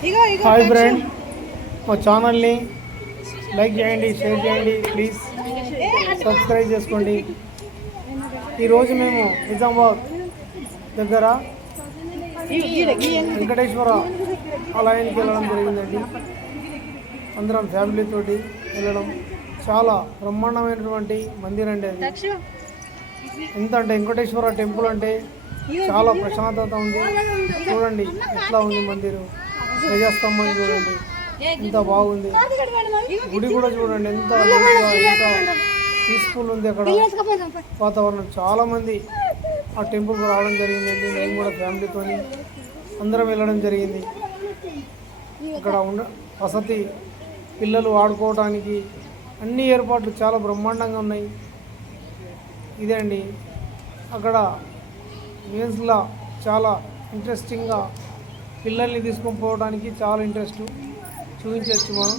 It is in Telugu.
హాయ్ ఫ్రెండ్, మా ఛానల్ని లైక్ చేయండి, షేర్ చేయండి, ప్లీజ్ సబ్స్క్రైబ్ చేసుకోండి. ఈరోజు మేము నిజామాబాద్ దగ్గర వెంకటేశ్వర ఆలయానికి వెళ్ళడం జరిగిందండి. అందరం ఫ్యామిలీతోటి వెళ్ళడం. చాలా బ్రహ్మాండమైనటువంటి మందిరం అండి అది. ఎంత అంటే వెంకటేశ్వర టెంపుల్ అంటే చాలా ప్రశాంతత ఉంది. చూడండి ఎట్లా ఉంది మందిరం, ప్రజాస్తంభం చూడండి ఎంత బాగుంది. గుడి కూడా చూడండి ఎంత పీస్ఫుల్ ఉంది. అక్కడ వాతావరణం చాలామంది ఆ టెంపుల్కి రావడం జరిగిందండి. మేము కూడా ఫ్యామిలీతో అందరం వెళ్ళడం జరిగింది. అక్కడ వసతి, పిల్లలు ఆడుకోవడానికి అన్ని ఏర్పాట్లు చాలా బ్రహ్మాండంగా ఉన్నాయి. ఇదే అండి అక్కడ గేమ్స్లో చాలా ఇంట్రెస్టింగ్గా పిల్లల్ని తీసుకొని పోవడానికి చాలా ఇంట్రెస్ట్ చూపించవచ్చు మనం.